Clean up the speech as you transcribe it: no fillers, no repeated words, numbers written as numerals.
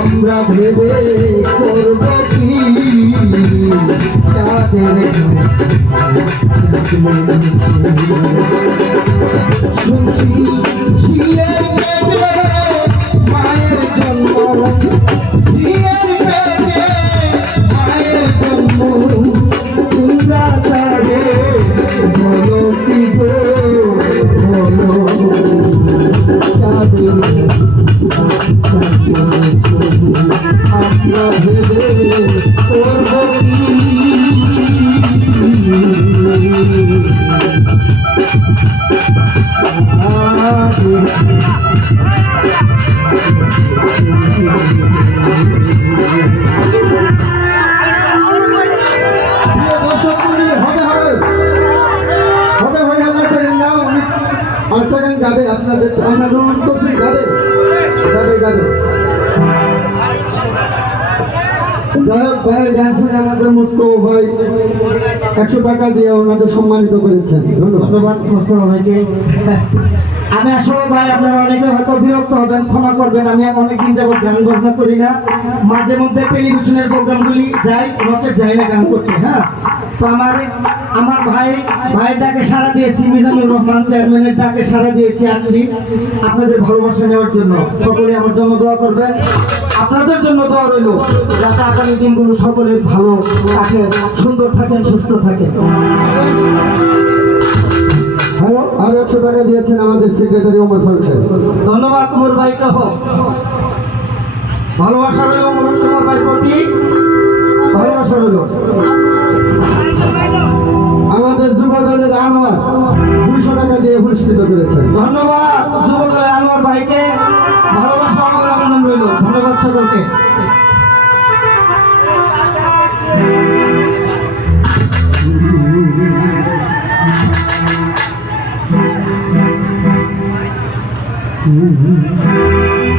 আমরা ভেবে করব কি শুনছি ঝিয়ের পেটে মায়ের জন্ম, ঝিয়ের পেটে মায়ের জন্ম, তোমরা তারে বলো কি গো বলো আমরা ভেবে করব কি গাবে আপনাদের গাবে গাবে গাবে যাই হোক ভাইয়ের গান শুনে আমাদের মুস্তফা ভাই 100 টাকা দিয়ে ওনাদের সম্মানিত করেছেন। ধন্যবাদ মুস্তফা ভাইকে। আমি আসলে ভাই আপনারা অনেকে হয়তো বিরক্ত হবেন, ক্ষমা করবেন, আমি অনেকদিন যাবত গান বাজনা করি না, মাঝে মধ্যে টেলিভিশনের প্রোগ্রামগুলি যাই, নচেত যাই না গান করতে। হ্যাঁ, তো আমার ভাইয়ের ডাকে সাড়া দিয়েছি, মিজানুর রহমান চেয়ারম্যানের ডাকে সাড়া দিয়েছি, আসছি আপনাদের ভালোবাসা নেওয়ার জন্য। সকলে আমার জন্য দোয়া করবেন, আপনাদের জন্য দোয়া রইল যাতে আগামী দিনগুলো সকলের ভালো থাকে, সুন্দর থাকেন, সুস্থ থাকেন। আর 100 টাকা দিয়েছেন আমাদের সেক্রেটারি ওমর ফারুক সাহেব। ধন্যবাদ ওমর ভাইকে। ভালোবাসা রইল ওমর ভাইয়ের প্রতি, ভালোবাসা রইল। আমাদের যুব দলের আনোয়ার 200 টাকা দিয়ে পুরস্কৃত করেছেন। ধন্যবাদ যুব দলের আনোয়ার ভাইকে, ভালোবাসা অবলম্বন রইল। ধন্যবাদ সকলকে।